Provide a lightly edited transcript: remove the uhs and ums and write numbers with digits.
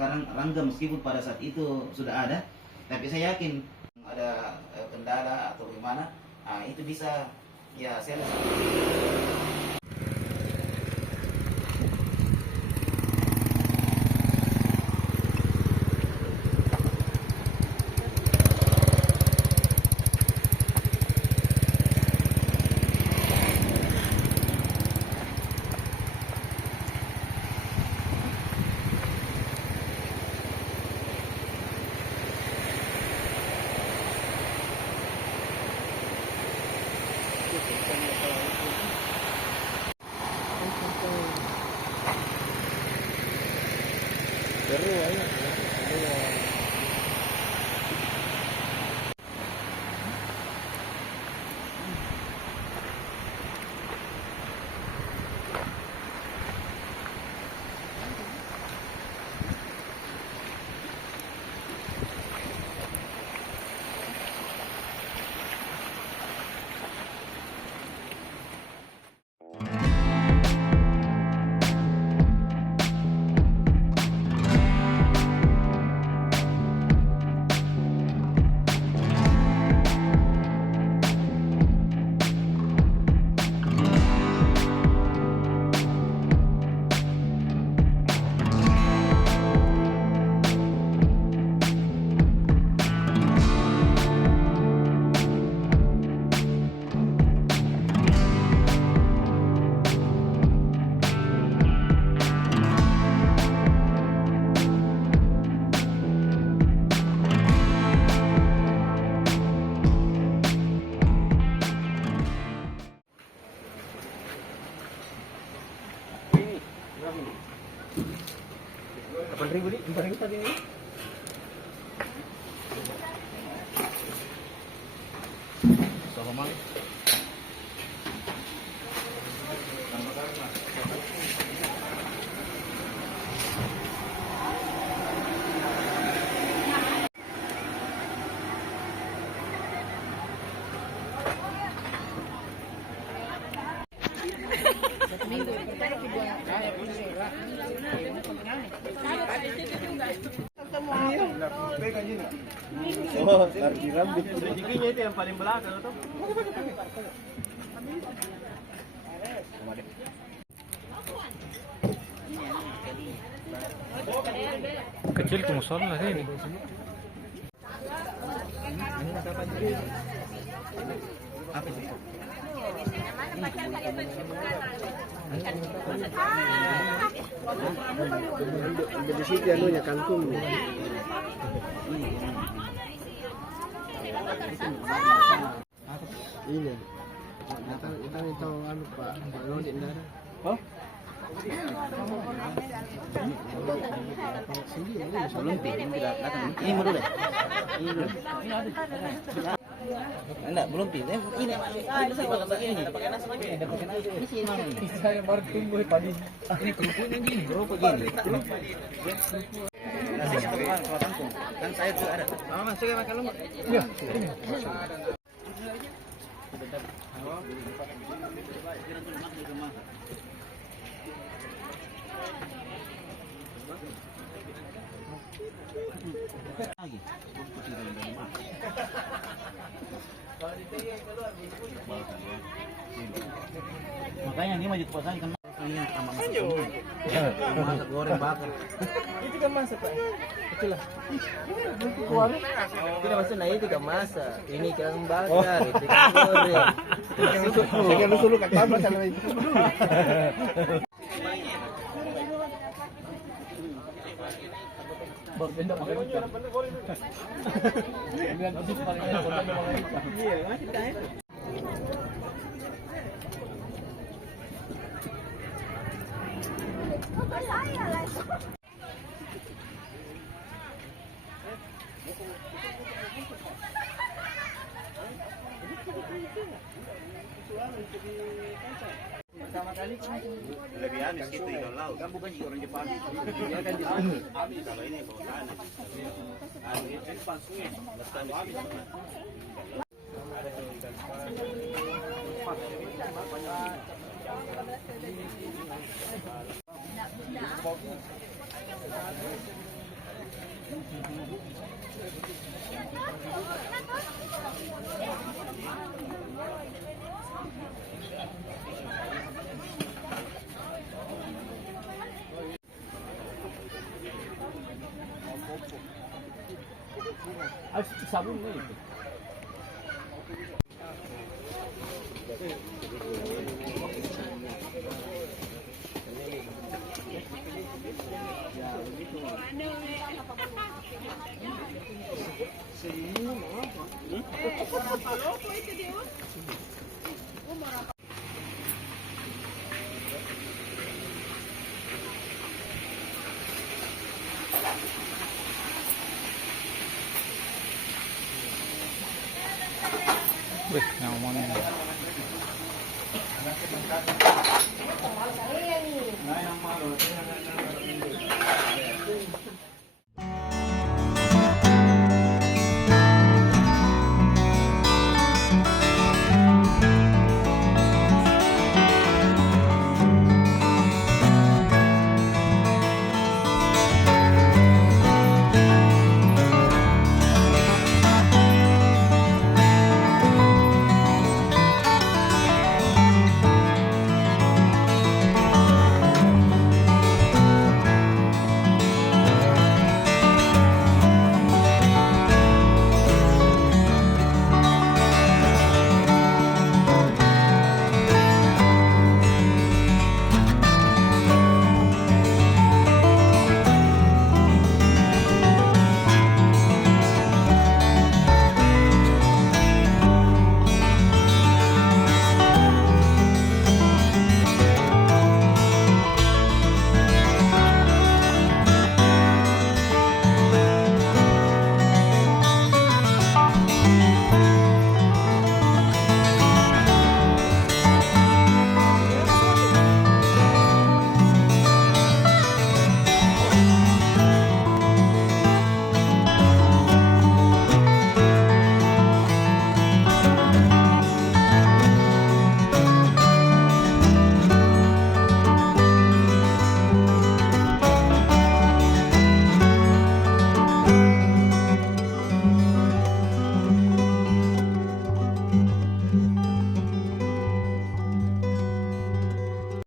sekarang Rangga, meskipun pada saat itu sudah ada, tapi saya yakin ada kendala atau gimana, itu bisa ya saya. Seru aja. Ribu nih, 4.000 tadi ini. Sama mana? Oh, di rambut. Giginya itu yang paling belakang atau? Kecil tuh musola ini. Apa sih? Di situ anunya kangkung. Ini. Itu anu Pak, Lodin darah. Oh? Ini mau dulu. Ini dulu. Enggak, belum pilih. Ini ini. Pakai nasi lagi. Ada pakai nasi. Ini saya baru tumbuh padi. Ini kerupuknya gini, kerupuk gini. Nasi ketemuan kalau kangkung. Kan saya tuh ada. Mas, saya makan lemak. Iya. Lagi. Makanya dia maju kosan kan sama masak goreng bakar. Itu kan masak Pak. Itulah. Warung. Tidak maksud nah itu kan masak. Ini kan bakar, itu kan goreng. Saya kan suruh kat tambah sama itu dulu. Berbeda makanya. Dengan habis paling enak berbeda makanya. Iya, masih kan. Pertama kali lebih habis gitu ikan laut kan bukan orang Jepang dia kan di sana habis kalau ini bawa sana ini pasungnya bersama habis ada Sabun na ito. Wih, nyaman ini. Nah, yang malu,